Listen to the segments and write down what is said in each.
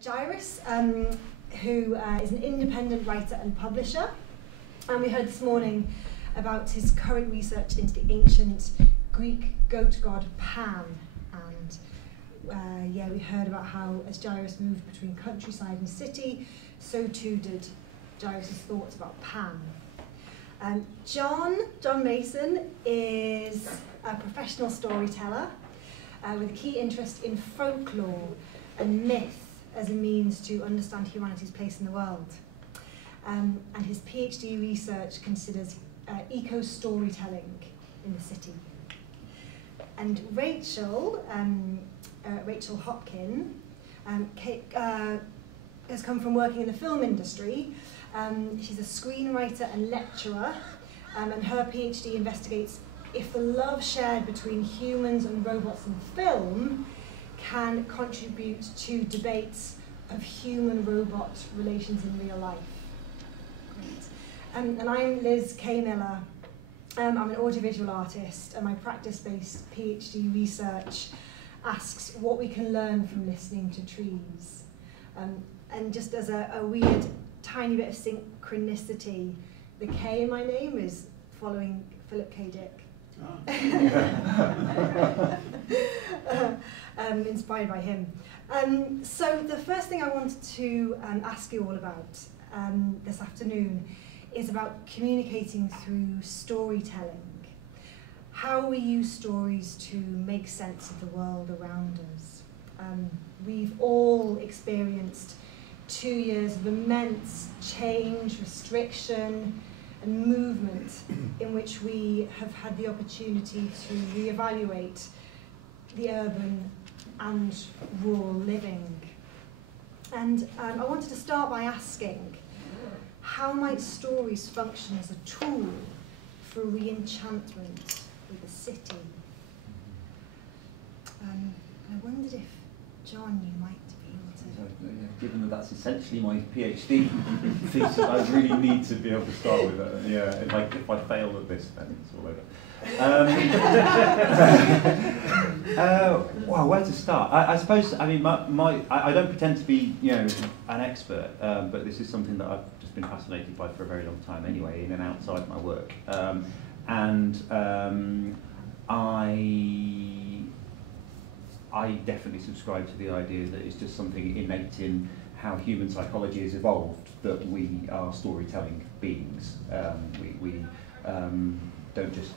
Gyrus, who is an independent writer and publisher, and we heard this morning about his current research into the ancient Greek goat god Pan, and we heard about how as Gyrus moved between countryside and city, so too did Gyrus' thoughts about Pan. Jon Mason is a professional storyteller with a key interest in folklore and myth as a means to understand humanity's place in the world. And his PhD research considers eco-storytelling in the city. And Rachel Hopkin has come from working in the film industry. She's a screenwriter and lecturer, and her PhD investigates if the love shared between humans and robots in film can contribute to debates of human-robot relations in real life. Great. And I'm Liz K. Miller. I'm an audiovisual artist, and my practice-based PhD research asks what we can learn from listening to trees. And just as a weird, tiny bit of synchronicity, the K in my name is following Philip K. Dick. Inspired by him. So the first thing I wanted to ask you all about this afternoon is about communicating through storytelling. How we use stories to make sense of the world around us. We've all experienced 2 years of immense change, restriction, and movement in which we have had the opportunity to reevaluate the urban and rural living. And I wanted to start by asking, how might stories function as a tool for re-enchantment with the city? I wondered if, Jon, you might be able to... Given that that's essentially my PhD thesis, I really need to be able to start with it. Yeah, if I fail at this, then it's all over. Well, where to start? I suppose, I mean, I don't pretend to be, an expert, but this is something that I've just been fascinated by for a very long time anyway, in and outside my work. I definitely subscribe to the idea that it's just something innate in how human psychology has evolved, that we are storytelling beings. We don't just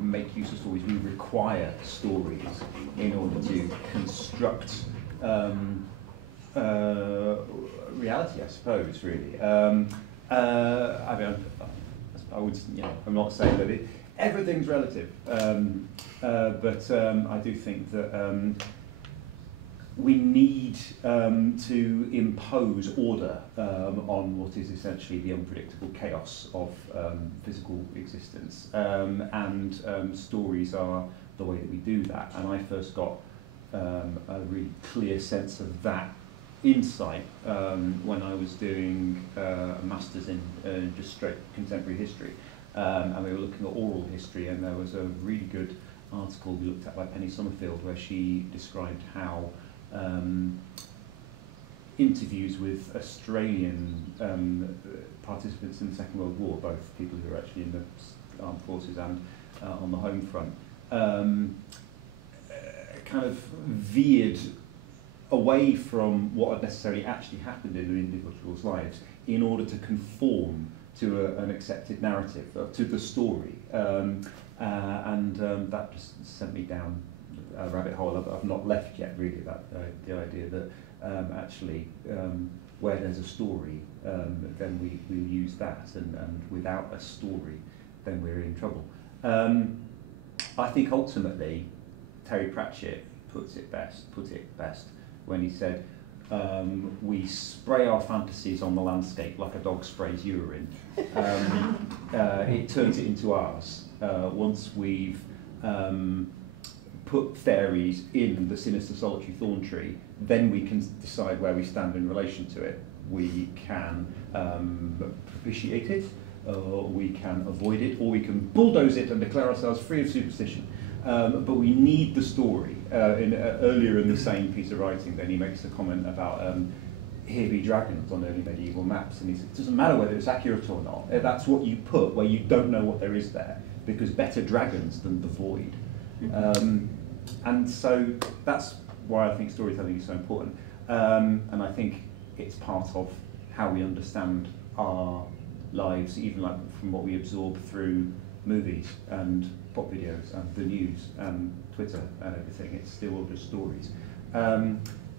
make use of stories, we require stories in order to construct reality, I suppose, really. I mean, I would, I'm not saying that everything's relative, but I do think that we need to impose order on what is essentially the unpredictable chaos of physical existence, and stories are the way that we do that. And I first got a really clear sense of that insight when I was doing a master's in just straight contemporary history, and we were looking at oral history, and there was a really good article we looked at by Penny Summerfield where she described how interviews with Australian participants in the Second World War, both people who were actually in the armed forces and on the home front, kind of veered away from what had necessarily actually happened in an individual's lives in order to conform to an accepted narrative, to the story. And that just sent me down a rabbit hole I've not left yet, really, the idea that actually where there's a story, then we use that, and without a story, then we're in trouble. I think ultimately Terry Pratchett put it best when he said, we spray our fantasies on the landscape like a dog sprays urine. It turns it into ours. Once we've put fairies in the sinister solitary thorn tree, then we can decide where we stand in relation to it. We can propitiate it, or we can avoid it, or we can bulldoze it and declare ourselves free of superstition. but we need the story. Earlier in the same piece of writing, then he makes a comment about here be dragons on early medieval maps, and he says it doesn't matter whether it's accurate or not. That's what you put where you don't know what there is there, because better dragons than the void. And so that's why I think storytelling is so important. And I think it's part of how we understand our lives, even like from what we absorb through movies and pop videos and the news and Twitter and everything. It's still all just stories.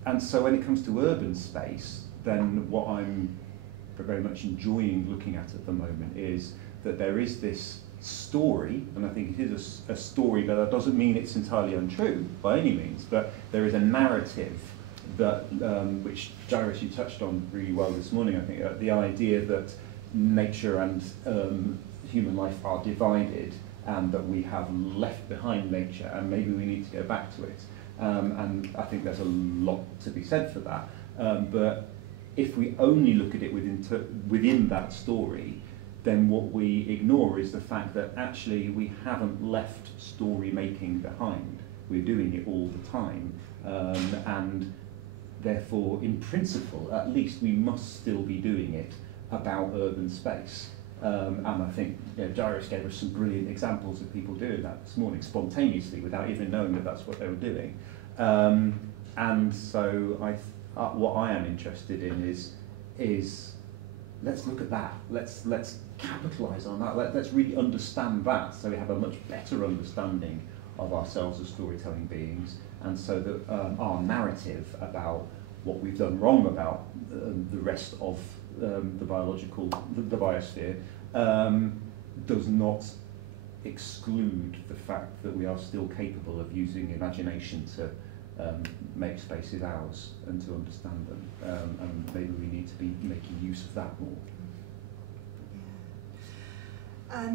And so when it comes to urban space, then what I'm very much enjoying looking at the moment is that there is this story, and I think it is a story, but that doesn't mean it's entirely untrue by any means, but there is a narrative that, which Gyrus, you touched on really well this morning, I think, the idea that nature and human life are divided, and that we have left behind nature, and maybe we need to go back to it. And I think there's a lot to be said for that. But if we only look at it within that story, then what we ignore is the fact that actually we haven't left story making behind. We're doing it all the time. And therefore, in principle, at least, we must still be doing it about urban space. And I think Gyrus gave us some brilliant examples of people doing that this morning, spontaneously, without even knowing that that's what they were doing. And so what I am interested in is let's look at that. Let's capitalise on that. Let's really understand that, so we have a much better understanding of ourselves as storytelling beings, and so that our narrative about what we've done wrong about the rest of the biosphere does not exclude the fact that we are still capable of using imagination to make spaces ours and to understand them, and maybe we need to be making use of that more. Yeah.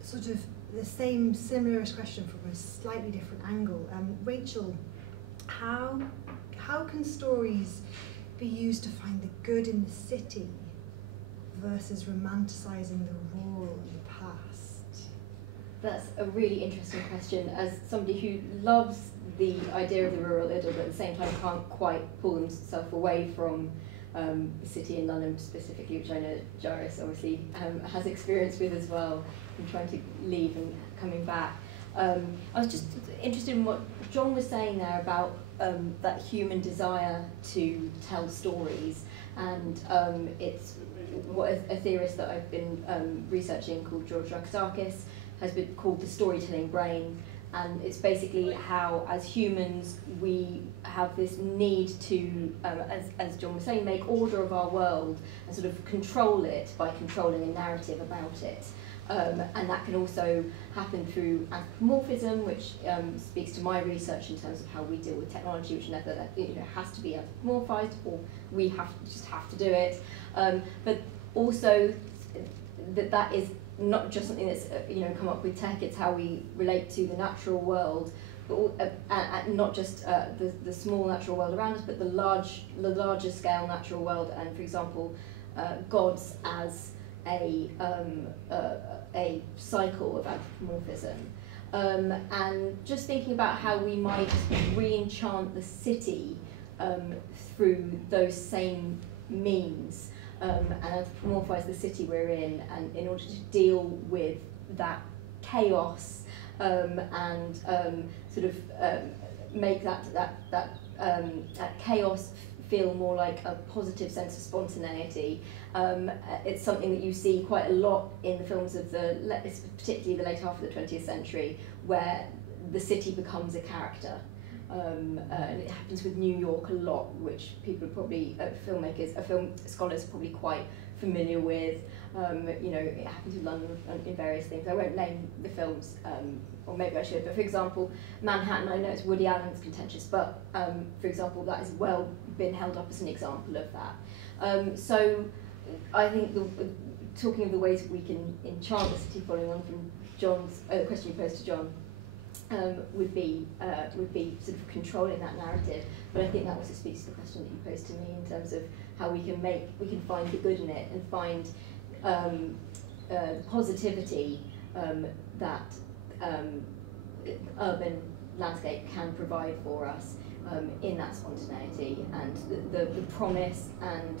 Sort of the similar question from a slightly different angle. Rachel, how can stories be used to find the good in the city versus romanticising the rural and the past? That's a really interesting question. As somebody who loves the idea of the rural idyll, but at the same time can't quite pull themselves away from the city in London specifically, which I know Gyrus obviously has experience with as well, in trying to leave and coming back. I was just interested in what Jon was saying there about that human desire to tell stories, and it's what a theorist that I've been researching called George Rakasakis has been called the storytelling brain, and it's basically how as humans we have this need to, as Jon was saying, make order of our world and sort of control it by controlling a narrative about it. And that can also happen through anthropomorphism, which speaks to my research in terms of how we deal with technology, which never has to be anthropomorphized, or we just have to do it. But also that is not just something that's come up with tech; it's how we relate to the natural world, but not just the small natural world around us, but the larger scale natural world. And for example, gods as a cycle of anthropomorphism, and just thinking about how we might re-enchant the city through those same means, and anthropomorphize the city we're in, and in order to deal with that chaos and sort of make that chaos feel more like a positive sense of spontaneity. It's something that you see quite a lot in the films of particularly the late half of the 20th century, where the city becomes a character. And it happens with New York a lot, which people are probably, film scholars are probably quite familiar with. It happens with London in various things. I won't name the films, or maybe I should, but for example, Manhattan, I know it's Woody Allen's contentious, but for example, that has well been held up as an example of that. So I think talking of the ways we can enchant the city, following on from Jon's question you posed to Jon, would be sort of controlling that narrative. But I think that also speaks to the question that you posed to me in terms of how we can find the good in it and find positivity that urban landscape can provide for us in that spontaneity and the promise and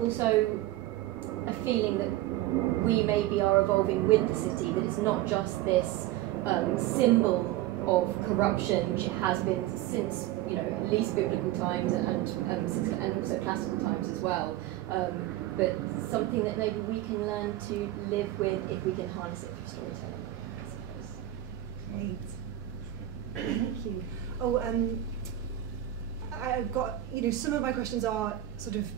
also a feeling that we maybe are evolving with the city, that it's not just this symbol of corruption, which it has been since, you know, at least biblical times and also classical times as well, but something that maybe we can learn to live with if we can harness it through storytelling, I suppose. Great. Thank you. Oh, I've got, you know, some of my questions are sort of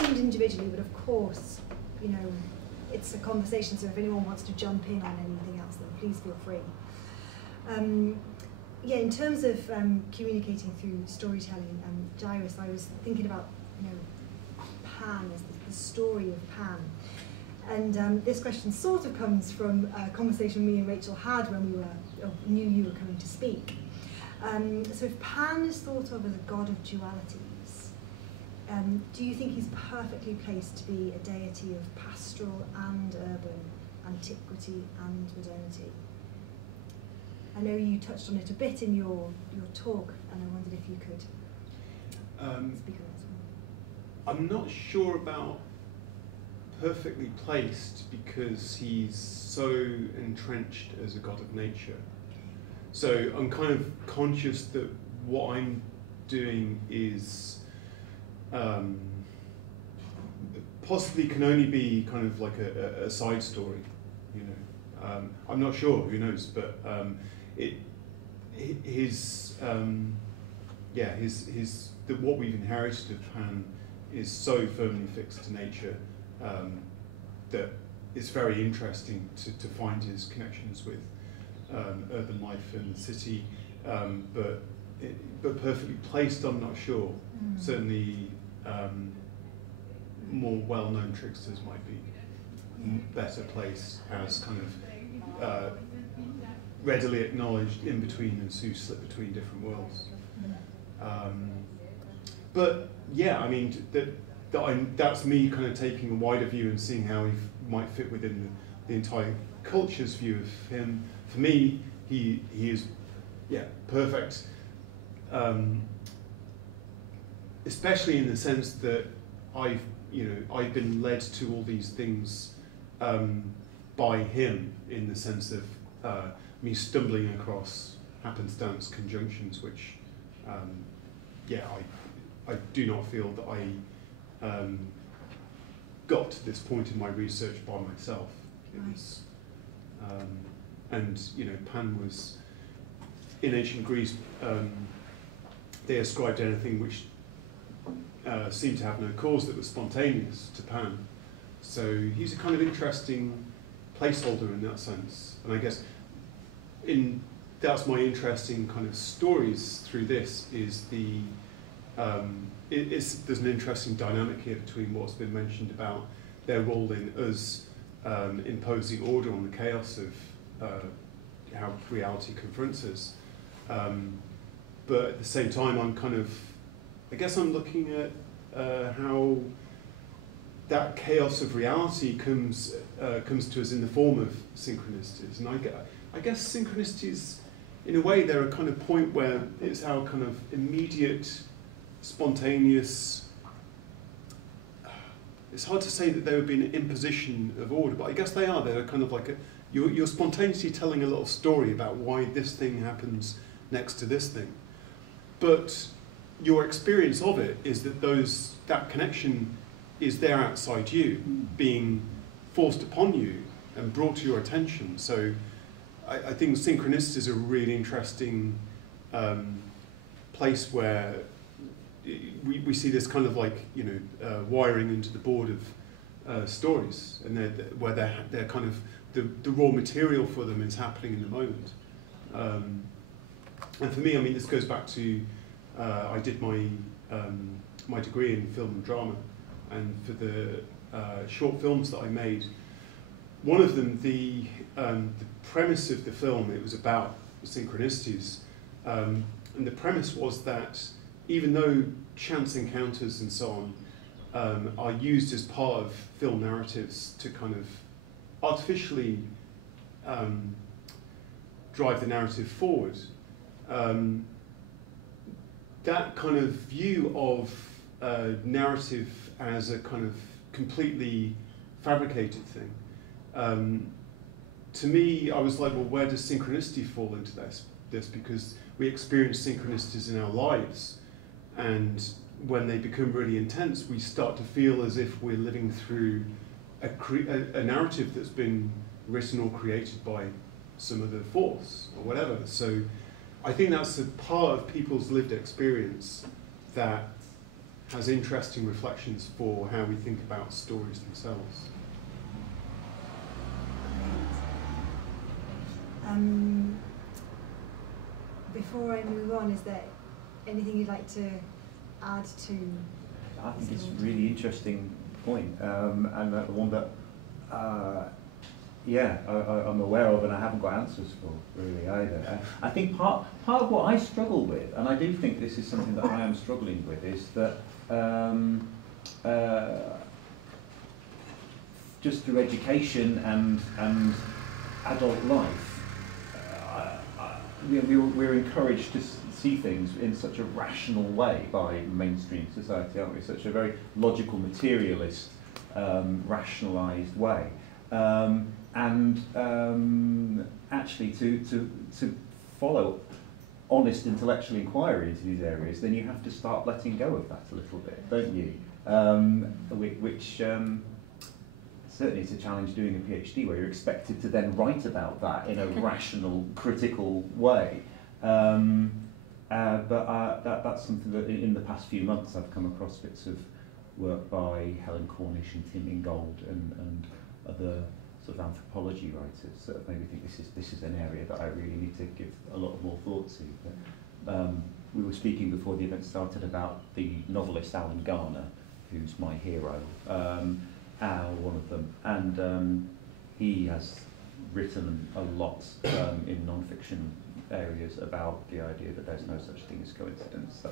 aimed individually, but of course, you know, it's a conversation, so if anyone wants to jump in on anything else, then please feel free. Yeah, in terms of communicating through storytelling, Gyrus, I was thinking about, you know, Pan, as the story of Pan. And this question sort of comes from a conversation me and Rachel had when we knew you were coming to speak. So if Pan is thought of as a god of dualities, do you think he's perfectly placed to be a deity of pastoral and urban, antiquity and modernity? I know you touched on it a bit in your talk, and I wondered if you could speak on that as well. I'm not sure about perfectly placed, because he's so entrenched as a god of nature. So I'm kind of conscious that what I'm doing is possibly can only be kind of like a side story, you know. I'm not sure, who knows, but what we've inherited of Pan is so firmly fixed to nature that it's very interesting to find his connections with urban life and the city, but perfectly placed, I'm not sure. Certainly more well-known tricksters might be better placed as kind of readily acknowledged in between and who slip between different worlds. But yeah, I mean, that's me kind of taking a wider view and seeing how he might fit within the entire culture's view of him. For me, he is, yeah, perfect. Especially in the sense that I've been led to all these things by him, in the sense of me stumbling across happenstance conjunctions, which, I do not feel that I got to this point in my research by myself. It was, and you know, Pan was, in ancient Greece, they ascribed anything which seemed to have no cause that was spontaneous to Pan. So he's a kind of interesting placeholder in that sense. And I guess that's my interesting kind of stories through this, is there's an interesting dynamic here between what's been mentioned about their role in us imposing order on the chaos of how reality confronts us. But at the same time, I'm looking at how that chaos of reality comes to us in the form of synchronicities. And I guess synchronicities, in a way, they're a kind of point where it's our kind of immediate, spontaneous. It's hard to say that they would be an imposition of order, but I guess they are. They're kind of like you're spontaneously telling a little story about why this thing happens next to this thing. But your experience of it is that that connection is there outside you, being forced upon you and brought to your attention. So I think synchronicity is a really interesting place where we see this kind of like, you know, wiring into the board of stories, and where they're kind of the raw material for them is happening in the moment. And for me, I mean, this goes back to I did my degree in film and drama, and for the short films that I made, one of them, the premise of the film, it was about synchronicities, and the premise was that even though chance encounters and so on are used as part of film narratives to kind of artificially drive the narrative forward, that kind of view of narrative as a kind of completely fabricated thing, to me, I was like, well, where does synchronicity fall into this? Because we experience synchronicities in our lives, and when they become really intense, we start to feel as if we're living through a narrative that's been written or created by some other force or whatever. So I think that's a part of people's lived experience that has interesting reflections for how we think about stories themselves. Before I move on, is there anything you'd like to add to? I think it's a really interesting point, and one that, I'm aware of and I haven't got answers for really either. I think part of what I struggle with, and I do think this is something that I am struggling with, is that just through education and adult life, we're encouraged to see things in such a rational way by mainstream society, aren't we? Such a very logical, materialist, rationalised way. Actually, to follow honest intellectual inquiry into these areas, then you have to start letting go of that a little bit, don't you? Which certainly it's a challenge doing a PhD where you're expected to then write about that in a rational, critical way. That's something that in the past few months I've come across bits of work by Helen Cornish and Tim Ingold and other sort of anthropology writers that have made me think this is an area that I really need to give a lot more thought to. But, we were speaking before the event started about the novelist Alan Garner, who's my hero. One of them, and he has written a lot in non-fiction areas about the idea that there's no such thing as coincidence.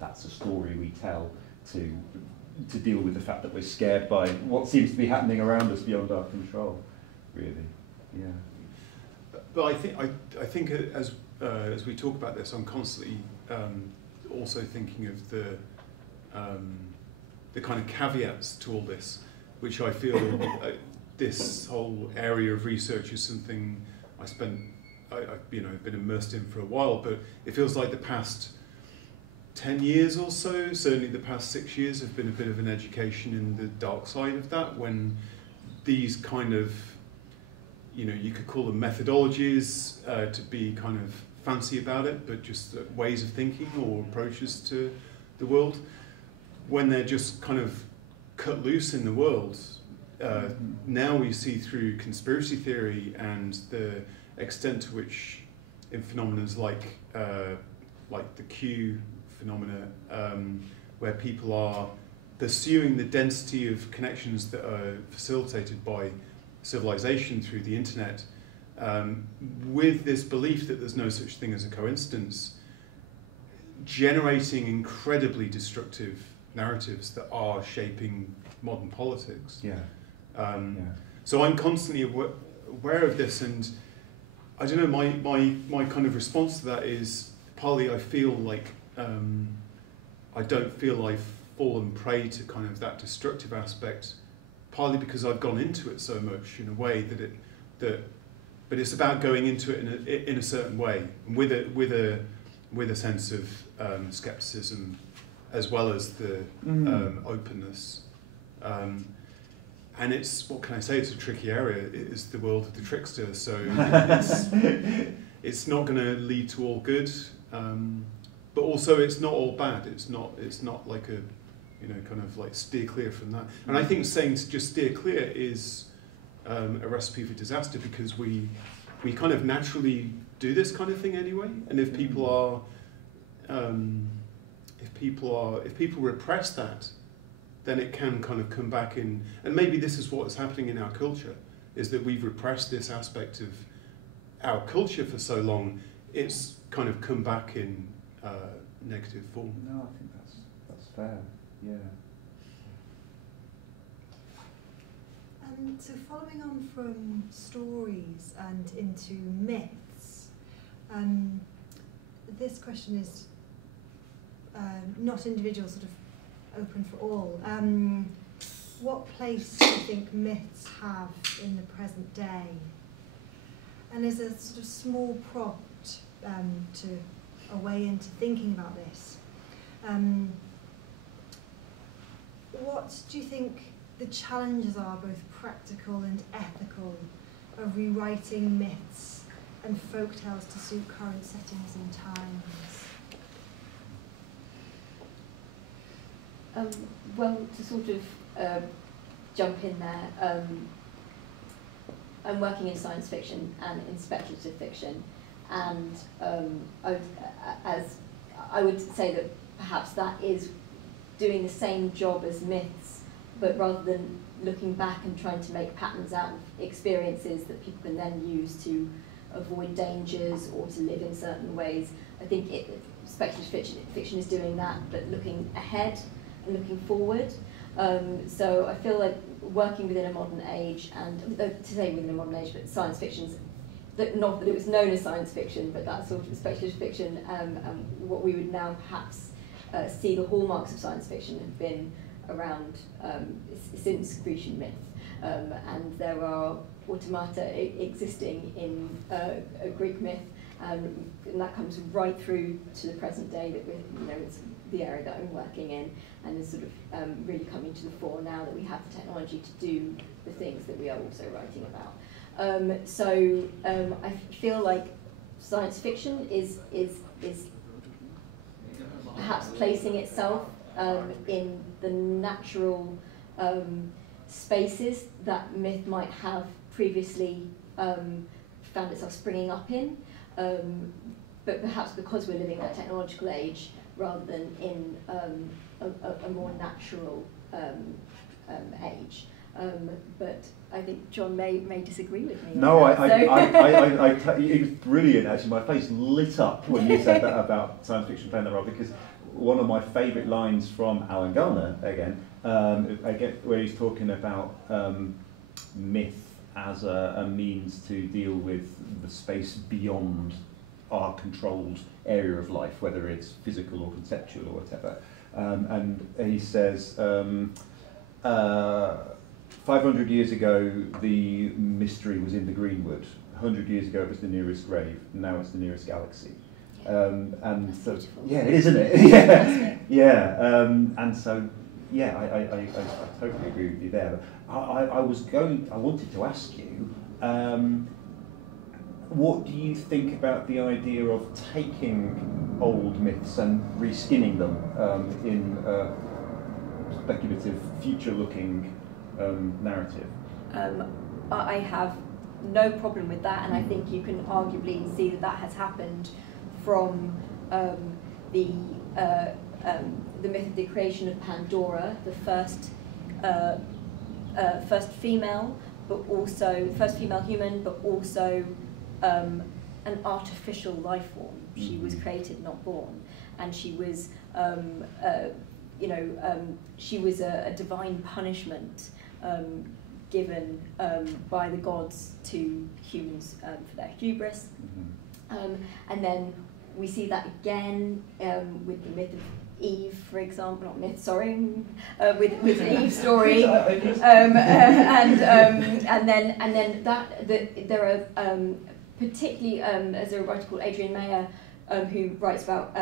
That's a story we tell to deal with the fact that we're scared by what seems to be happening around us beyond our control. Really, yeah. But I think as we talk about this, I'm constantly also thinking of the kind of caveats to all this, which I feel this whole area of research is something I've been immersed in for a while, but it feels like the past 10 years or so, certainly the past 6 years, have been a bit of an education in the dark side of that, when these kind of, you could call them methodologies to be kind of fancy about it, but just ways of thinking or approaches to the world, when they're just kind of cut loose in the world. Now we see through conspiracy theory and the extent to which in phenomena like the Q phenomena, where people are pursuing the density of connections that are facilitated by civilization through the internet, with this belief that there's no such thing as a coincidence, generating incredibly destructive narratives that are shaping modern politics. So I'm constantly aware of this, and I don't know, my kind of response to that is partly I feel like I don't feel I've fallen prey to kind of that destructive aspect, partly because I've gone into it so much in a way but it's about going into it in a certain way, with a sense of skepticism, as well as the openness. And it's, what can I say, it's a tricky area. It is the world of the trickster, so it's not going to lead to all good, but also it's not all bad. It's not like a, kind of like steer clear from that. And I think saying to just steer clear is a recipe for disaster, because we kind of naturally do this kind of thing anyway. And if people repress that, then it can kind of come back in, and maybe this is what's happening in our culture, is that we've repressed this aspect of our culture for so long, it's kind of come back in negative form. No, I think that's fair, yeah. So following on from stories and into myths, this question is not individual, sort of open for all. What place do you think myths have in the present day? And as a sort of small prompt to a way into thinking about this, what do you think the challenges are, both practical and ethical, of rewriting myths and folktales to suit current settings and times? Well, to sort of jump in there, I'm working in science fiction and in speculative fiction, and as I would say that perhaps that is doing the same job as myths, but rather than looking back and trying to make patterns out of experiences that people can then use to avoid dangers or to live in certain ways, I think speculative fiction is doing that, but looking ahead and looking forward. So I feel like working within a modern age, and to say within a modern age, but science fiction's, not that it was known as science fiction, but that sort of speculative fiction, what we would now perhaps see the hallmarks of science fiction have been around since Grecian myth, and there are automata existing in Greek myth, and that comes right through to the present day. That it's the area that I'm working in, and is sort of really coming to the fore now that we have the technology to do the things that we are also writing about. So I feel like science fiction is perhaps placing itself in the natural spaces that myth might have previously found itself springing up in, but perhaps because we're living that technological age rather than in a more natural age. But I think John may disagree with me. No, it was brilliant actually. My face lit up when you said that about science fiction playing that role, because one of my favourite lines from Alan Garner, again, where he's talking about myth as a means to deal with the space beyond our controlled area of life, whether it's physical or conceptual or whatever. And he says, 500 years ago, the mystery was in the Greenwood. 100 years ago, it was the nearest rave. Now it's the nearest galaxy. And so, yeah, it is, isn't it? Yeah, yeah. And so, yeah, I totally agree with you there. I wanted to ask you, what do you think about the idea of taking old myths and reskinning them in a speculative, future-looking narrative? I have no problem with that, and I think you can arguably see that has happened from the myth of the creation of Pandora, the first female, but also first female human, but also an artificial life form. She was created, not born, and she was, she was a divine punishment given by the gods to humans for their hubris. And then we see that again with the myth of Eve, for example, not myth, sorry, with the Eve story, and then there are particularly there's a writer called Adrian Mayer who writes about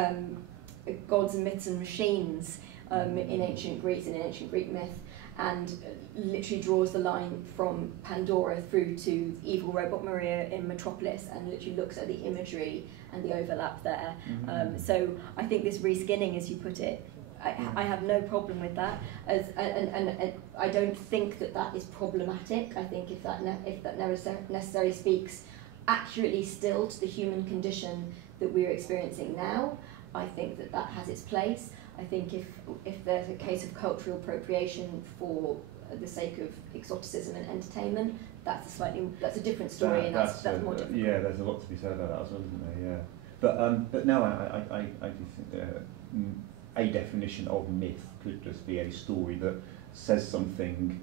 gods and myths and machines in ancient Greece and in ancient Greek myth, and literally draws the line from Pandora through to evil robot Maria in Metropolis, and literally looks at the imagery and the overlap there. So I think this reskinning, as you put it, I have no problem with that, and I don't think that is problematic. I think if that necessarily speaks accurately still to the human condition that we're experiencing now, I think that has its place. I think if there's a case of cultural appropriation for the sake of exoticism and entertainment, that's a different story, and that's more difficult. Yeah, there's a lot to be said about that as well, isn't there? Yeah, but no, I do think that a definition of myth could just be a story that says something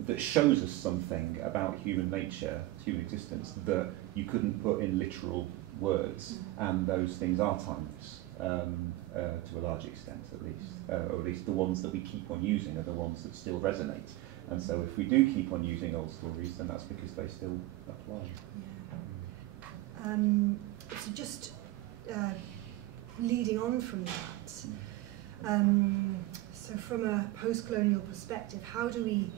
that shows us something about human nature, human existence, that you couldn't put in literal words, and those things are timeless, to a large extent at least, or at least the ones that we keep on using are the ones that still resonate. And so if we do keep on using old stories, then that's because they still apply. Yeah. So just leading on from that, so from a post-colonial perspective, how do we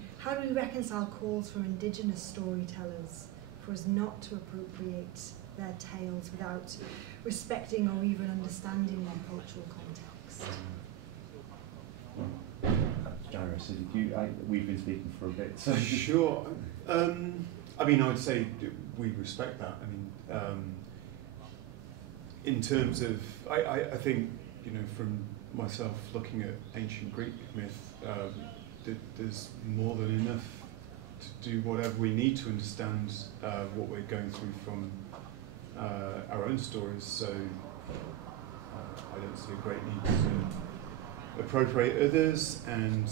reconcile calls from Indigenous storytellers for us not to appropriate their tales without respecting or even understanding their cultural context? Gyrus, we've been speaking for a bit. So. Sure. I mean, I would say we respect that. I mean, in terms of, I think, you know, from myself looking at ancient Greek myth, there's more than enough to do whatever we need to understand what we're going through from our own stories. So I don't see a great need to appropriate others, and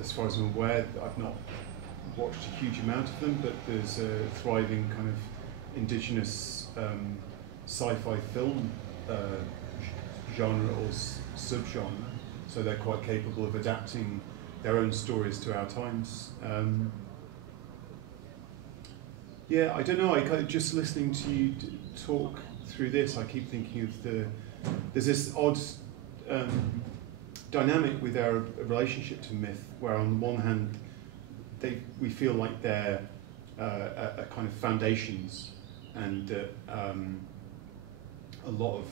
as far as I'm aware, I've not watched a huge amount of them, but there's a thriving kind of indigenous sci-fi film genre or subgenre, so they're quite capable of adapting their own stories to our times. Yeah, I don't know, just listening to you talk through this, I keep thinking of there's this odd dynamic with our relationship to myth, where on the one hand, we feel like they're a kind of foundations, and a lot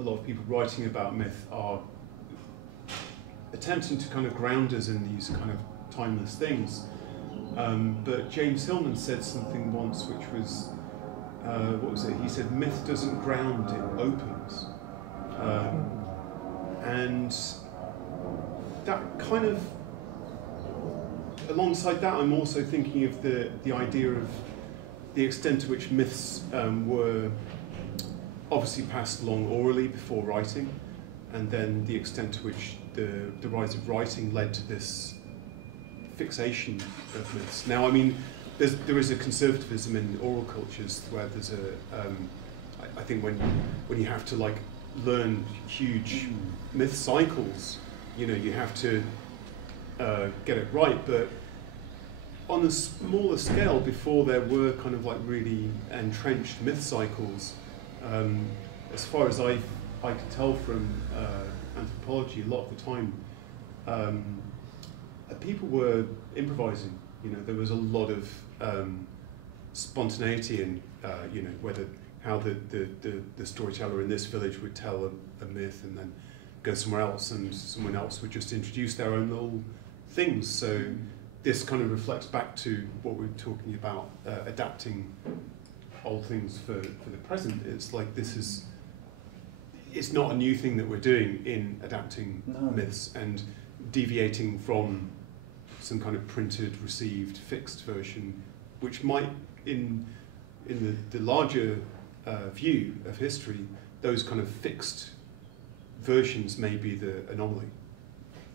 of people writing about myth are attempting to kind of ground us in these kind of timeless things. But James Hillman said something once, which was, what was it? He said, myth doesn't ground, it opens. And that kind of, alongside that, I'm also thinking of the idea of the extent to which myths were obviously passed along orally before writing, and then the extent to which the rise of writing led to this fixation of myths. Now, I mean, there is a conservatism in oral cultures where there's I think when you have to like learn huge myth cycles, you know, you have to get it right, but on a smaller scale, before there were kind of like really entrenched myth cycles, as far as I could tell from anthropology, a lot of the time, people were improvising. You know, there was a lot of spontaneity in, you know, how the storyteller in this village would tell a myth and then go somewhere else, and someone else would just introduce their own little things. So this kind of reflects back to what we were talking about, adapting old things for the present. It's like it's not a new thing that we're doing in adapting myths and deviating from some kind of printed, received, fixed version, which might, in the larger view of history, those kind of fixed versions may be the anomaly.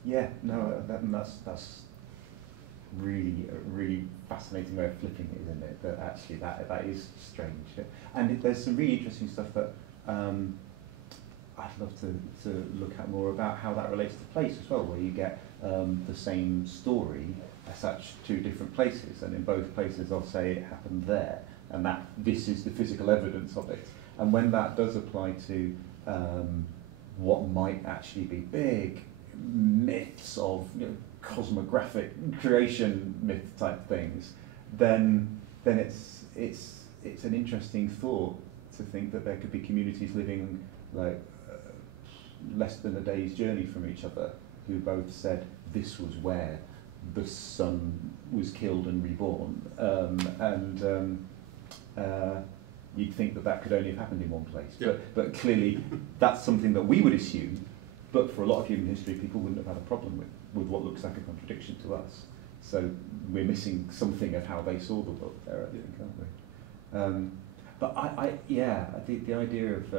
Yeah, no, that's really fascinating way of flipping it, isn't it? That actually that is strange, and there's some really interesting stuff that I'd love to look at more about how that relates to place as well, where you get the same story as such two different places, and in both places I'll say it happened there, and that this is the physical evidence of it. And when that does apply to what might actually be big myths of, you know, cosmographic creation myth type things, then it's an interesting thought to think that there could be communities living like less than a day's journey from each other who both said this was where the sun was killed and reborn, and you'd think that could only have happened in one place. Yeah. But clearly that's something that we would assume, but for a lot of human history people wouldn't have had a problem with what looks like a contradiction to us. So we're missing something of how they saw the world there, I think, aren't we? But the idea of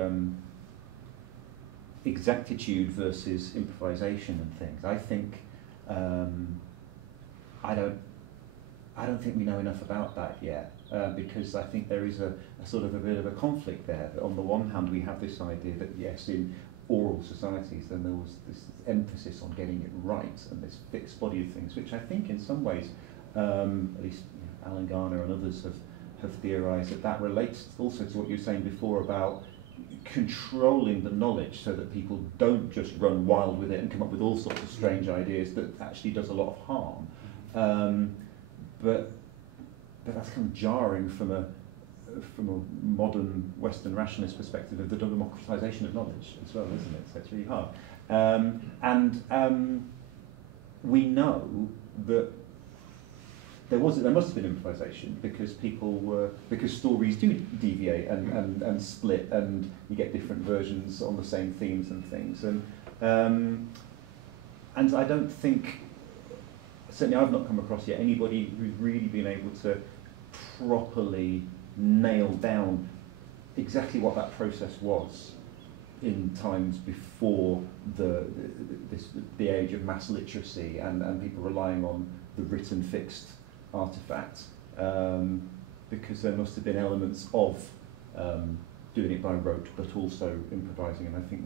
exactitude versus improvisation and things, I think I don't think we know enough about that yet, because I think there is a sort of a bit of a conflict there. That on the one hand, we have this idea that yes, in oral societies, then there was this emphasis on getting it right and this fixed body of things, which I think in some ways, at least Alan Garner and others have theorised that relates also to what you were saying before about controlling the knowledge so that people don't just run wild with it and come up with all sorts of strange ideas that actually does a lot of harm. But that's kind of jarring from a modern Western rationalist perspective of the democratisation of knowledge as well, isn't it? So it's really hard. We know that there must have been improvisation because stories do deviate and split, and you get different versions on the same themes and things. And I don't think, certainly I've not come across yet anybody who's really been able to properly nail down exactly what that process was in times before the age of mass literacy and people relying on the written fixed artifacts, because there must have been elements of doing it by rote but also improvising. And I think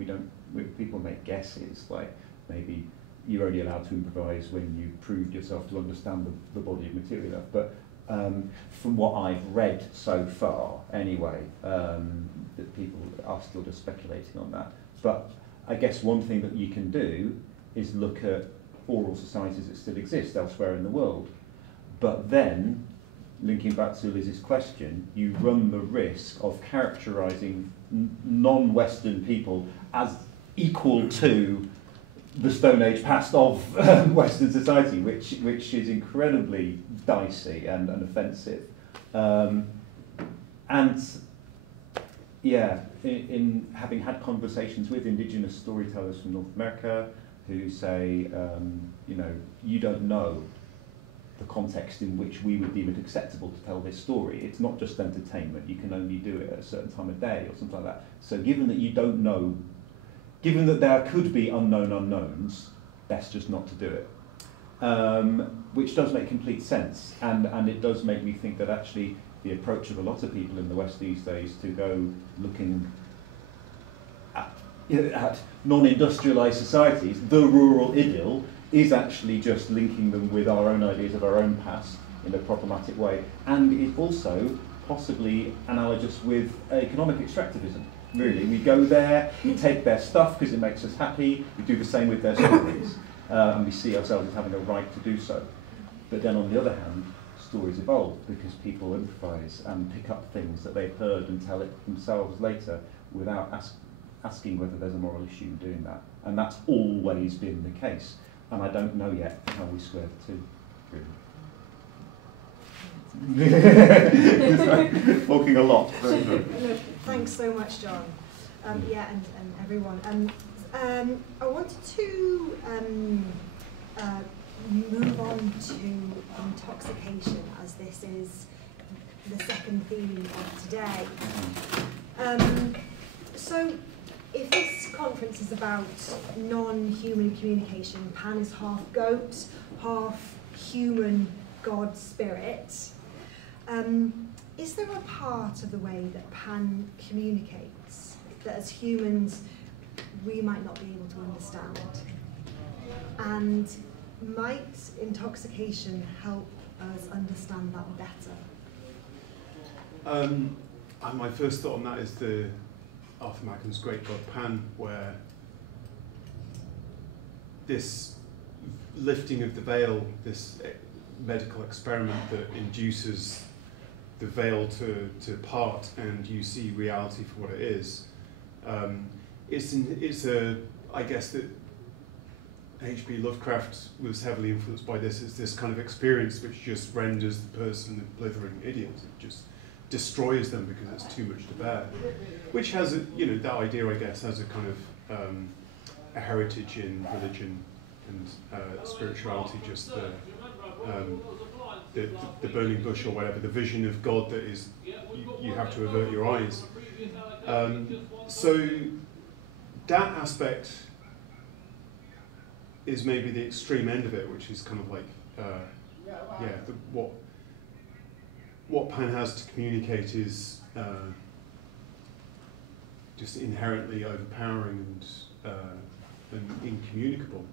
people make guesses, like maybe you're only allowed to improvise when you proved yourself to understand the body of material enough. But from what I've read so far, anyway, that people are still just speculating on that. But I guess one thing that you can do is look at oral societies that still exist elsewhere in the world. But then, linking back to Liz's question, you run the risk of characterising non-Western people as equal to the Stone Age past of Western society, which is incredibly dicey and offensive. In having had conversations with indigenous storytellers from North America who say, you don't know the context in which we would deem it acceptable to tell this story. It's not just entertainment. You can only do it at a certain time of day or something like that. So given that you don't know, given that there could be unknown unknowns, best just not to do it. Which does make complete sense, and it does make me think that actually the approach of a lot of people in the West these days to go looking at non-industrialised societies, the rural idyll, is actually just linking them with our own ideas of our own past in a problematic way, and is also possibly analogous with economic extractivism. Really, we go there, we take their stuff because it makes us happy, we do the same with their stories, and we see ourselves as having a right to do so. But then on the other hand, stories evolve because people improvise and pick up things that they've heard and tell it themselves later without asking whether there's a moral issue in doing that. And that's always been the case. And I don't know yet how we square the two, really. Talking a lot. Thanks so much, John. And everyone. I wanted to move on to intoxication, as this is the second theme of today. So, if this conference is about non-human communication, Pan is half goat, half human god spirit. Is there a part of the way that Pan communicates that as humans we might not be able to understand? And might intoxication help us understand that better? And my first thought on that is the Arthur Macken's Great God Pan, where this lifting of the veil, this medical experiment that induces the veil to part and you see reality for what it is, I guess that H.P. Lovecraft was heavily influenced by this. It's this kind of experience which just renders the person a blithering idiot. It just destroys them because it's too much to bear. Which has, that idea, I guess, has a kind of a heritage in religion and spirituality, just the burning bush or whatever, the vision of God that is, you have to avert your eyes. So that aspect is maybe the extreme end of it, which is kind of like, what Pan has to communicate is just inherently overpowering and incommunicable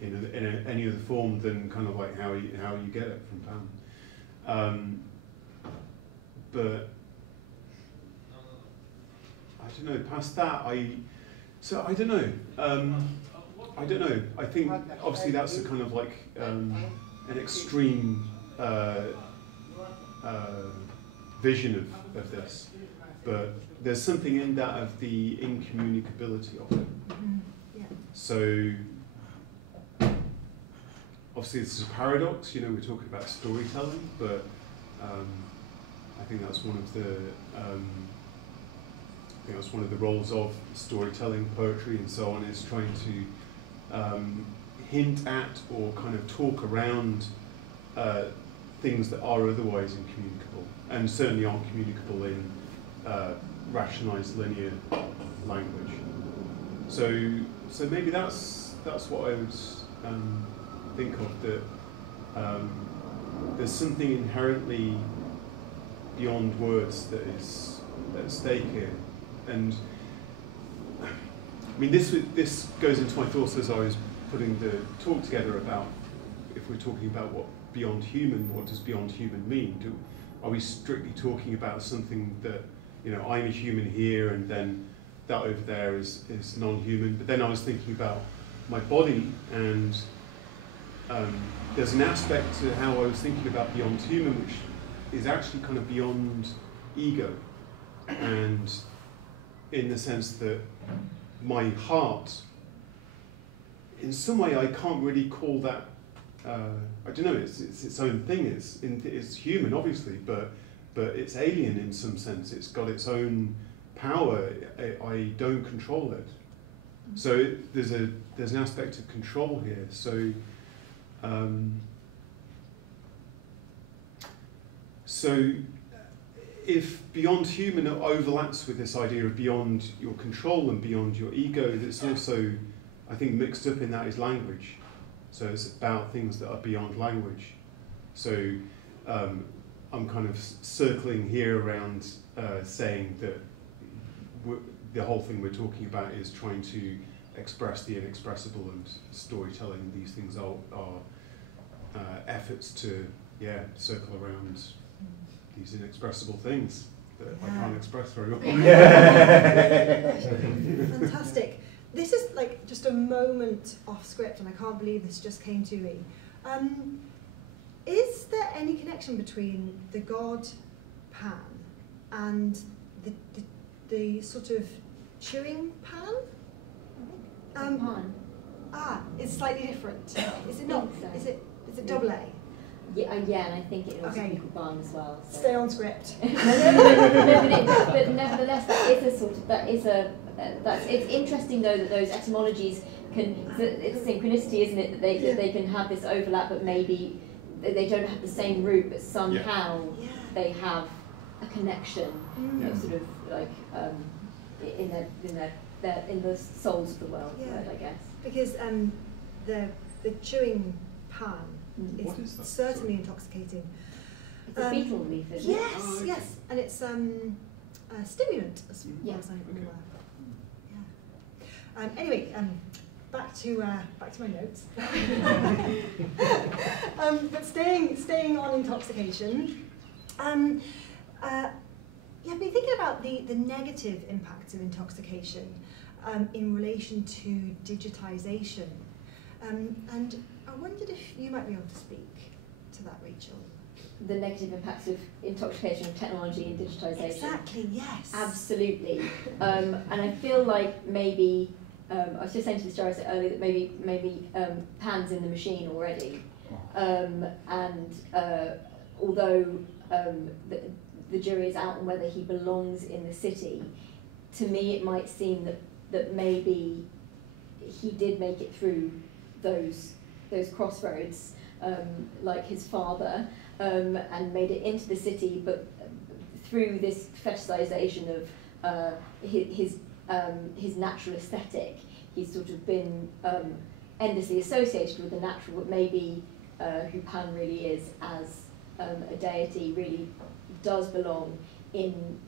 in any other form than kind of like how you get it from Pan. But I don't know. Past that, I don't know. I don't know. I think obviously that's a kind of like an extreme vision of this, but there's something in that of the incommunicability of it. Yeah. So obviously this is a paradox. You know, we're talking about storytelling, but I think that's one of the roles of storytelling, poetry, and so on, is trying to hint at or kind of talk around things that are otherwise incommunicable, and certainly aren't communicable in rationalized linear language. So maybe that's what I would think of, that there's something inherently beyond words that is at stake here. And I mean, this goes into my thoughts as I was putting the talk together about, if we're talking about what beyond human, what does beyond human mean? Are we strictly talking about something that, you know, I'm a human here and then that over there is non-human? But then I was thinking about my body, and there's an aspect to how I was thinking about beyond human which is actually kind of beyond ego, and in the sense that my heart, in some way I can't really call that, I don't know, it's its own thing. It's human, obviously, but it's alien in some sense. It's got its own power. I don't control it. So there's an aspect of control here. So if beyond human overlaps with this idea of beyond your control and beyond your ego, that's also, I think, mixed up in that is language. So it's about things that are beyond language. So I'm kind of circling here around saying that the whole thing we're talking about is trying to express the inexpressible, and storytelling, these things are efforts to, circle around these inexpressible things that I can't express very well. Fantastic. This is like just a moment off script, and I can't believe this just came to me. Is there any connection between the god Pan and the sort of chewing Pan? Pan. It's slightly different. Is it not? So. Is it double A? Yeah, and I think it also be called Barn as well. So. Stay on script. but nevertheless, it's interesting though that those etymologies it's synchronicity, isn't it? That they can have this overlap, but maybe they don't have the same root, but somehow they have a connection, sort of like in the souls of the world, I guess. Because the chewing Pan is certainly intoxicating. It's a beetle leaf, isn't it? Yes, yes, and it's a stimulant as far as I'm aware. Anyway, back to my notes. But staying on intoxication. I've been thinking about the negative impacts of intoxication in relation to digitization, and I wondered if you might be able to speak to that, Rachel. The negative impacts of intoxication of technology and digitization. Exactly, yes. Absolutely. And I feel like maybe, I was just saying to this Gyrus earlier that maybe Pan's in the machine already. Although the jury is out on whether he belongs in the city, to me it might seem that maybe he did make it through those crossroads, like his father, and made it into the city, but through this fetishization of his natural aesthetic, he's sort of been endlessly associated with the natural, but maybe who Pan really is as a deity really does belong in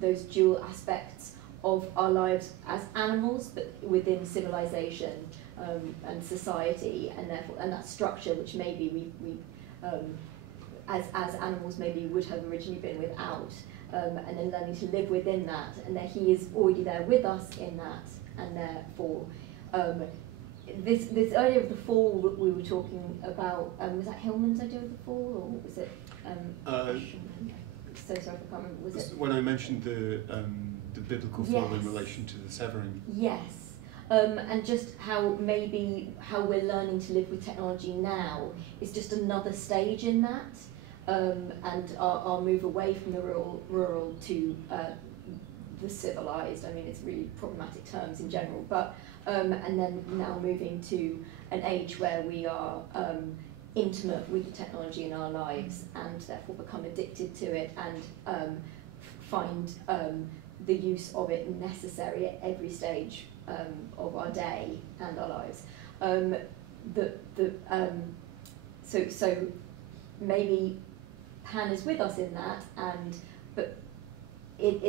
those dual aspects of our lives as animals, but within civilization and society, and therefore that structure which maybe we as animals maybe would have originally been without, and then learning to live within that, and that he is already there with us in that, and therefore this idea of the fall that we were talking about, was that Hillman's idea of the fall, or what was it? So sorry, I can't remember. Was it when I mentioned the biblical fall in relation to the severing? Yes, and just how we're learning to live with technology now is just another stage in that, and our move away from the rural to the civilized. I mean, it's really problematic terms in general, but and then now moving to an age where we are intimate with the technology in our lives, and therefore become addicted to it, and find the use of it necessary at every stage of our day and our lives. So maybe Pan is with us in that, but it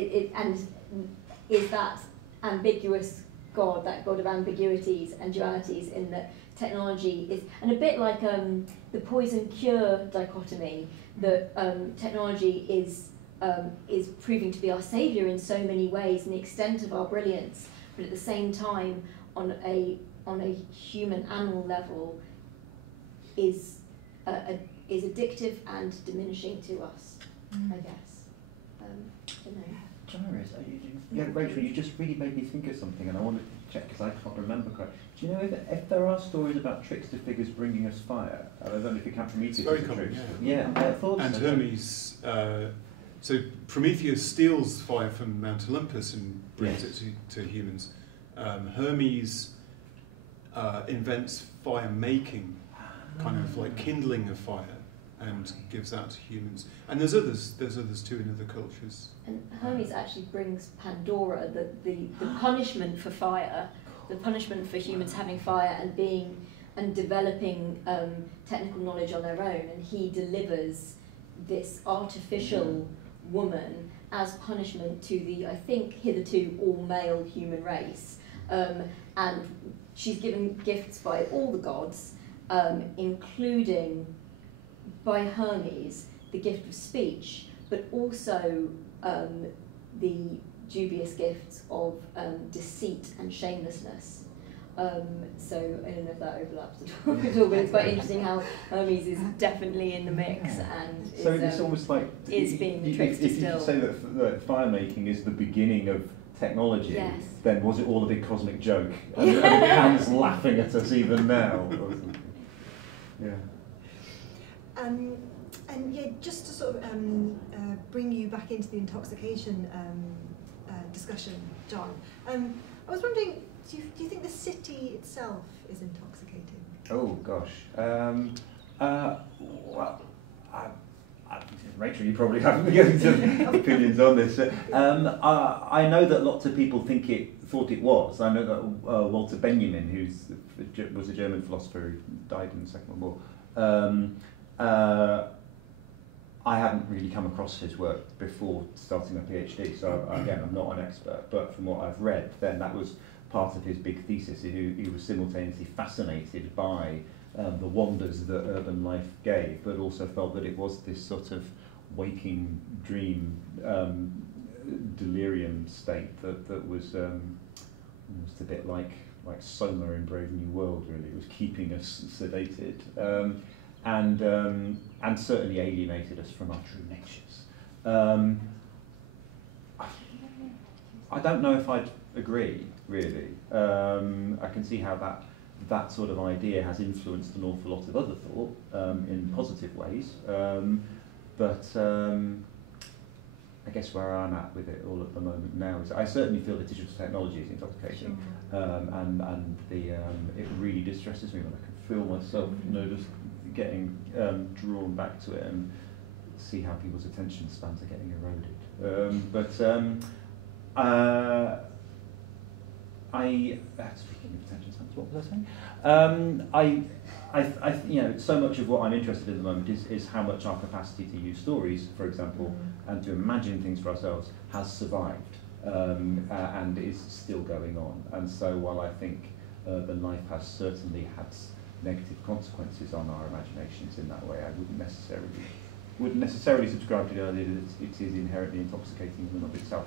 is that ambiguous God, that God of ambiguities and dualities, in that technology is, and a bit like the poison cure dichotomy, that technology is proving to be our saviour in so many ways, and the extent of our brilliance, but at the same time, on a human animal level, is addictive and diminishing to us, I guess. I don't know. Gyrus, Rachel, you just really made me think of something, and I wanted to check because I can't remember correctly. Do you know if there are stories about trickster figures bringing us fire? I don't know if you count Prometheus. It's very common, yeah. I thought and so. Hermes, so Prometheus steals fire from Mount Olympus and brings it to humans. Hermes invents fire making, kind of like kindling of fire, and gives that to humans. And there's others too in other cultures. And Hermes actually brings Pandora, the punishment for fire, the punishment for humans having fire and developing technical knowledge on their own, and he delivers this artificial woman as punishment to the, I think, hitherto all-male human race. And she's given gifts by all the gods, including by Hermes the gift of speech, but also the dubious gifts of deceit and shamelessness. So I don't know if that overlaps at all, but it's quite interesting how Hermes is definitely in the mix, and so it's almost like is being the trickster if you say that fire making is the beginning of technology, yes, then was it all a big cosmic joke? And Pan's laughing at us even now. Yeah. And yeah, just to sort of bring you back into the intoxication discussion, Jon, I was wondering, do you think the city itself is intoxicating? Oh gosh. Well, Rachel, you probably have some opinions on this. I know that lots of people thought it was. I know that Walter Benjamin, who was a German philosopher who died in the Second World War, I haven't really come across his work before starting my PhD, so again, I'm not an expert, but from what I've read, then that was part of his big thesis. He was simultaneously fascinated by the wonders that urban life gave, but also felt that it was this sort of waking dream, delirium state that was almost a bit like Soma in Brave New World, really. It was keeping us sedated. And certainly alienated us from our true natures. I don't know if I'd agree, really. I can see how that sort of idea has influenced an awful lot of other thought in positive ways. But I guess where I'm at with it all at the moment now is I certainly feel that digital technology is intoxicating, and it really distresses me when I can feel myself, just getting drawn back to it and see how people's attention spans are getting eroded. Speaking of attention spans, What was I saying? You know, so much of what I'm interested in at the moment is how much our capacity to use stories, for example, and to imagine things for ourselves has survived and is still going on. And so while I think urban life has certainly had negative consequences on our imaginations in that way, I wouldn't necessarily subscribe to the idea that it is inherently intoxicating in and of itself.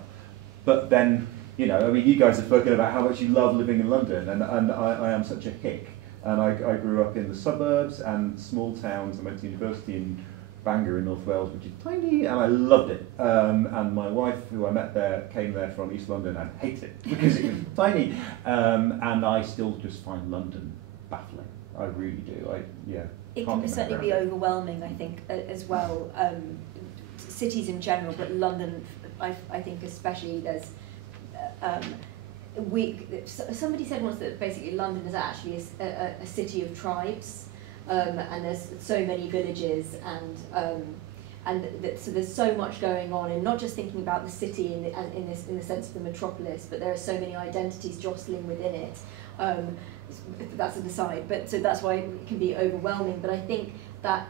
But then, you know, I mean, you guys have spoken about how much you love living in London, and I am such a hick. And I grew up in the suburbs and small towns. I went to university in Bangor in North Wales, which is tiny, and I loved it. And my wife, who I met there, came there from East London and hated it because it was tiny. And I still just find London baffling. I really do. It can certainly be overwhelming, I think, as well. Cities in general, but London, I think especially, there's somebody said once that basically London is actually a city of tribes, and there's so many villages, so there's so much going on, and not just thinking about the city in the sense of the metropolis, but there are so many identities jostling within it. That's an aside, but so that's why it can be overwhelming. But I think that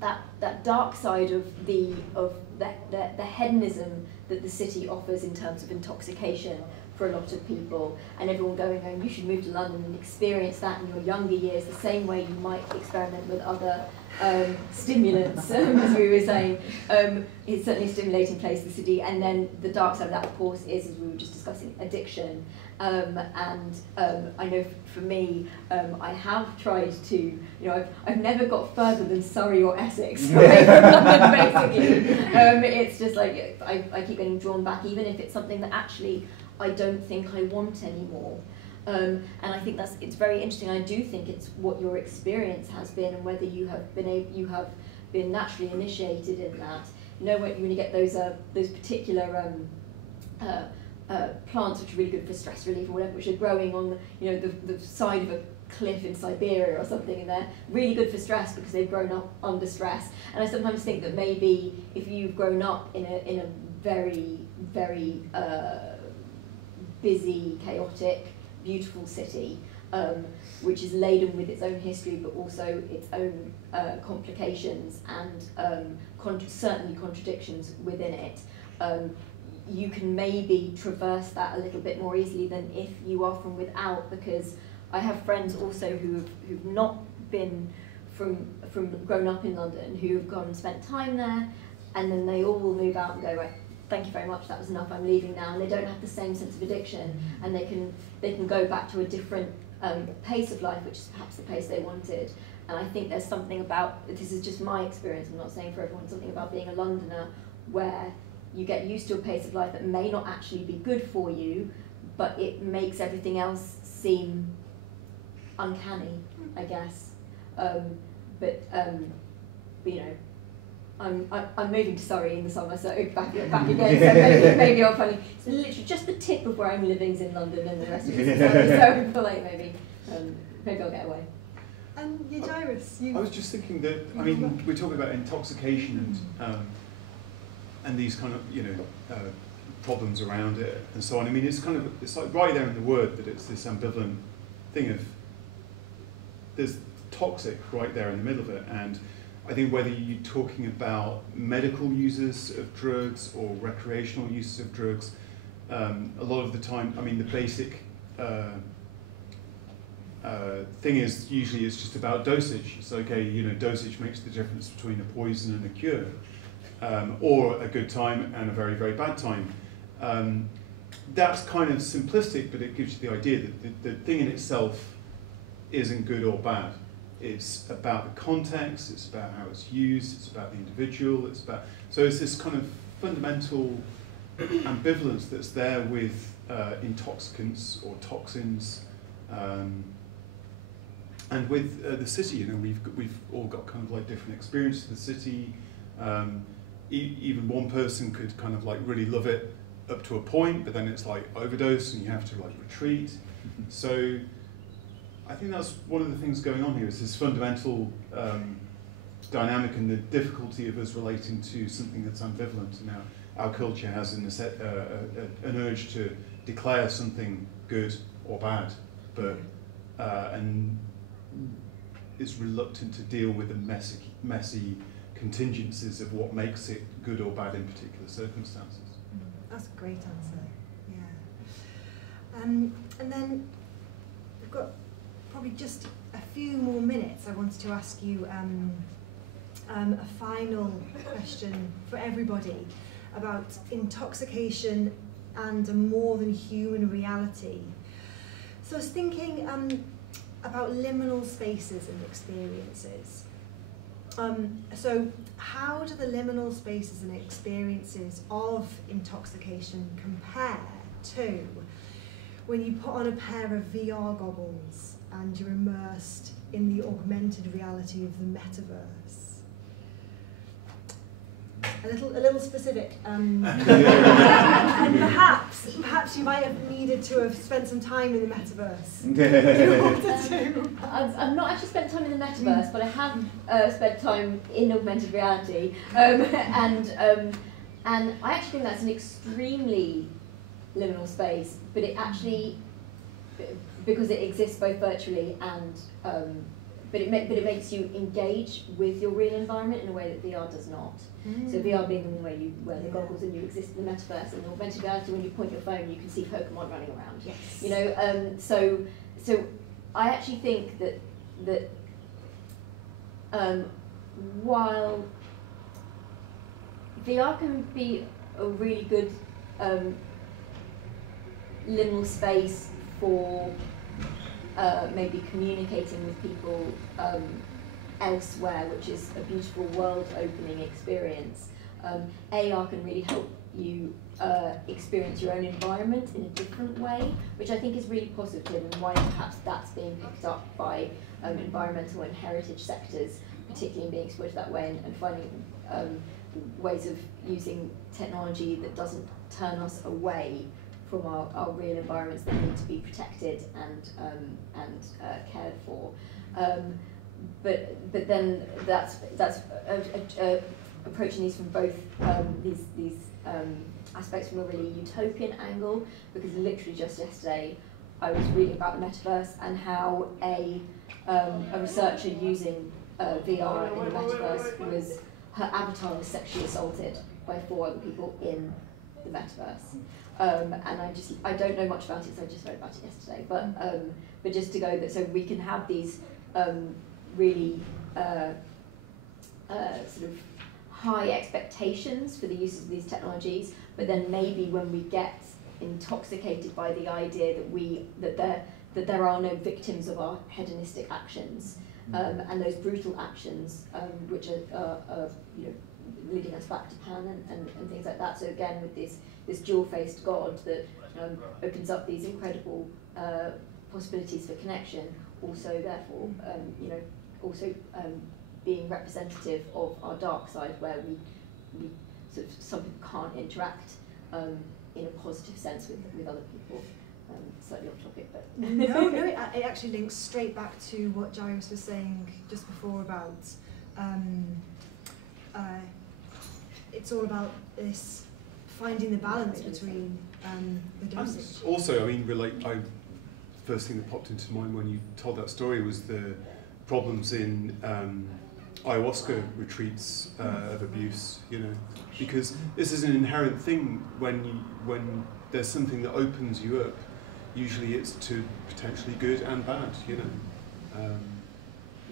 that dark side of the hedonism that the city offers in terms of intoxication for a lot of people, and everyone going, oh, you should move to London and experience that in your younger years, the same way you might experiment with other stimulants, as we were saying. It's certainly a stimulating place, the city. And then the dark side of that, of course, is, as we were just discussing, addiction. I know for me, I have tried to, you know, I've never got further than Surrey or Essex, away from London, basically. It's just like, I keep getting drawn back, even if it's something that actually I don't think I want anymore. And I think it's very interesting. I do think it's what your experience has been, and whether you have been naturally initiated in that. You know, when you get those particular plants which are really good for stress relief or whatever, which are growing on the side of a cliff in Siberia or something, and they're really good for stress because they've grown up under stress. And I sometimes think that maybe if you've grown up in a very, very busy, chaotic, beautiful city, which is laden with its own history, but also its own complications and certainly contradictions within it, you can maybe traverse that a little bit more easily than if you are from without, because I have friends also who've not been from grown up in London, who have gone and spent time there, and then they all will move out and go, right, thank you very much, that was enough, I'm leaving now, and they don't have the same sense of addiction, and they can go back to a different pace of life, which is perhaps the pace they wanted. And I think there's something about, this is just my experience, I'm not saying for everyone, something about being a Londoner where you get used to a pace of life that may not actually be good for you, but it makes everything else seem uncanny, I guess. But you know, I'm moving to Surrey in the summer, so back again. So maybe I'll finally. So literally just the tip of where I'm living is in London, and the rest of it is Surrey. So I feel like maybe I'll get away. And yeah, Gyrus, you. I was just thinking that, I mean, we're talking about intoxication and these kind of problems around it and so on. I mean, it's like right there in the word that it's this ambivalent thing of there's toxic right there in the middle of it. And I think whether you're talking about medical users of drugs or recreational uses of drugs, a lot of the time, I mean, the basic thing is usually it's just about dosage. It's okay, you know, dosage makes the difference between a poison and a cure, or a good time and a very, very bad time. That's kind of simplistic, but it gives you the idea that the thing in itself isn't good or bad. It's about the context, it's about how it's used, it's about the individual, so it's this kind of fundamental ambivalence that's there with intoxicants or toxins, and with the city. You know, we've all got kind of like different experiences of the city. Even one person could kind of like really love it up to a point, but then it's like overdose and you have to like retreat. So I think that's one of the things going on here, is this fundamental dynamic and the difficulty of us relating to something that's ambivalent. And our culture has an urge to declare something good or bad. but and is reluctant to deal with the messy contingencies of what makes it good or bad in particular circumstances. That's a great answer. Yeah. And then we've got probably just a few more minutes. I wanted to ask you a final question for everybody about intoxication and a more than human reality. So I was thinking about liminal spaces and experiences. So how do the liminal spaces and experiences of intoxication compare to when you put on a pair of VR goggles and you're immersed in the augmented reality of the metaverse? A little specific. And perhaps you might have needed to have spent some time in the metaverse. I've not actually spent time in the metaverse, but I have spent time in augmented reality, and I actually think that's an extremely liminal space. But it actually, because it exists both virtually and but it makes you engage with your real environment in a way that VR does not. So VR being the way you wear the goggles and you exist in the metaverse, and augmented reality, when you point your phone, you can see Pokemon running around. Yes. You know, so I actually think that while VR can be a really good liminal space for maybe communicating with people elsewhere, which is a beautiful world-opening experience. AR can really help you experience your own environment in a different way, which I think is really positive, and why perhaps that's being picked up by environmental and heritage sectors, particularly in being exploited that way, and finding ways of using technology that doesn't turn us away from our real environments that need to be protected and cared for. But then that's approaching these from both these aspects from a really utopian angle, because literally just yesterday I was reading about the metaverse and how a researcher using VR in the metaverse her avatar was sexually assaulted by 4 other people in the metaverse. And I don't know much about it, so I just read about it yesterday. But just to go that, so we can have these really sort of high expectations for the uses of these technologies, but then maybe when we get intoxicated by the idea that there are no victims of our hedonistic actions, and those brutal actions, which are you know, leading us back to Pan and things like that. So again, with this dual-faced God that opens up these incredible possibilities for connection, also therefore you know, also being representative of our dark side, where we sort of some people can't interact in a positive sense with other people. Slightly off topic, but no, it actually links straight back to what Gyrus was saying just before about it's all about this finding the balance between the dosage. Also, I mean, first thing that popped into mind when you told that story was the problems in ayahuasca retreats of abuse, you know, because this is an inherent thing when there's something that opens you up. Usually it's to potentially good and bad, you know.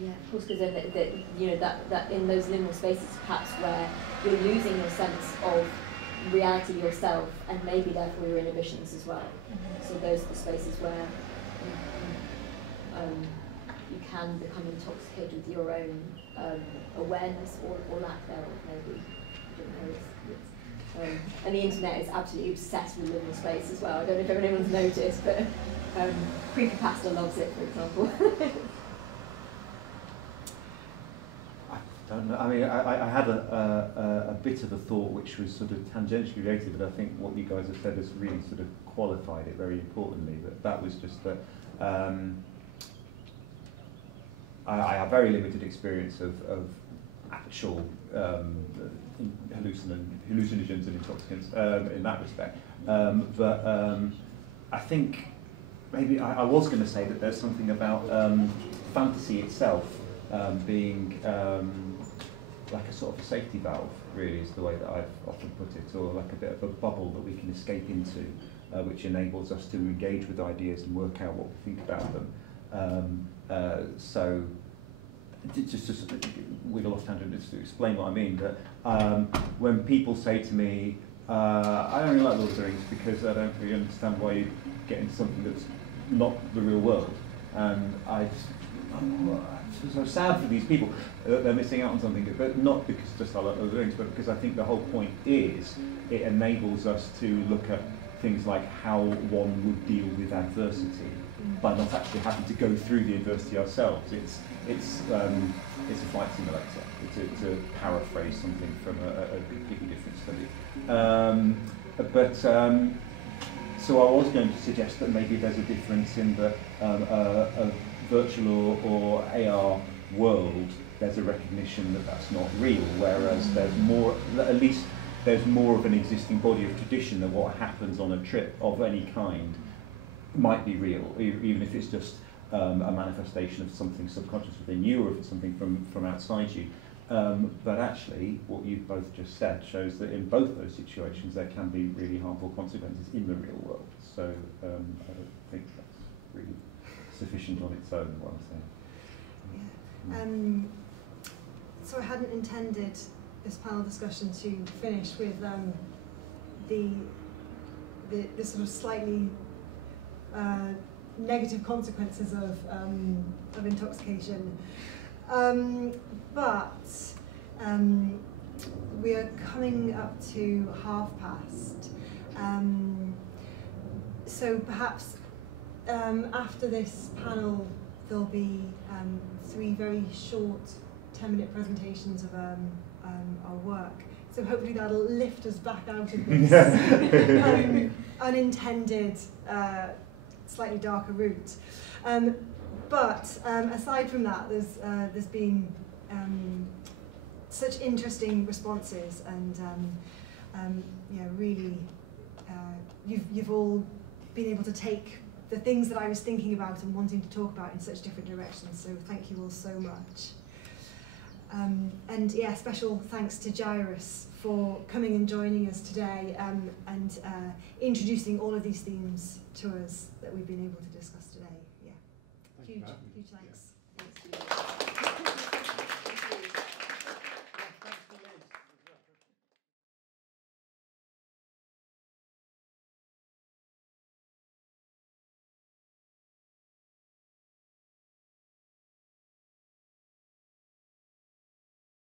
Yeah, of course, because then you know that in those liminal spaces, perhaps where you're losing your sense of reality yourself, and maybe therefore your inhibitions as well. So those are the spaces where you can become intoxicated with your own awareness or lack thereof, maybe. I don't know. And the internet is absolutely obsessed with liminal space as well. I don't know if anyone's noticed, but Creepypasta loves it, for example. I don't know. I mean, I had a bit of a thought which was sort of tangentially related, but I think what you guys have said has really sort of qualified it very importantly. But that was just that I have very limited experience of actual hallucinogens and intoxicants in that respect. But I think maybe I was going to say that there's something about fantasy itself being like a sort of a safety valve, really, is the way that I've often put it, or like a bit of a bubble that we can escape into, which enables us to engage with ideas and work out what we think about them. So, just to wiggle off tangent, just to explain what I mean, that when people say to me, I don't really like Lord of the Rings because I don't really understand why you get into something that's not the real world, and I'm so sad for these people that they're missing out on something, but not because just I like Lord of the Rings, but because I think the whole point is it enables us to look at things like how one would deal with adversity by not actually having to go through the adversity ourselves. It's a flight simulator, to paraphrase something from a completely different study. So I was going to suggest that maybe there's a difference in the a virtual or AR world. There's a recognition that that's not real, whereas there's more, at least there's more of an existing body of tradition that what happens on a trip of any kind might be real, even if it's just a manifestation of something subconscious within you, or if it's something from outside you. But actually, what you've both just said shows that in both those situations there can be really harmful consequences in the real world. So I don't think that's really sufficient on its own, what I'm saying. Yeah. So I hadn't intended this panel discussion to finish with the sort of slightly negative consequences of intoxication, but we are coming up to 5:30. So perhaps after this panel there'll be 3 very short 10-minute presentations of our work. So hopefully that'll lift us back out of this unintended, slightly darker route. But aside from that, there's been such interesting responses, and really, you've all been able to take the things that I was thinking about and wanting to talk about in such different directions. So thank you all so much. And yeah, special thanks to Gyrus for coming and joining us today, and introducing all of these themes to us that we've been able to discuss today. Yeah, huge thanks.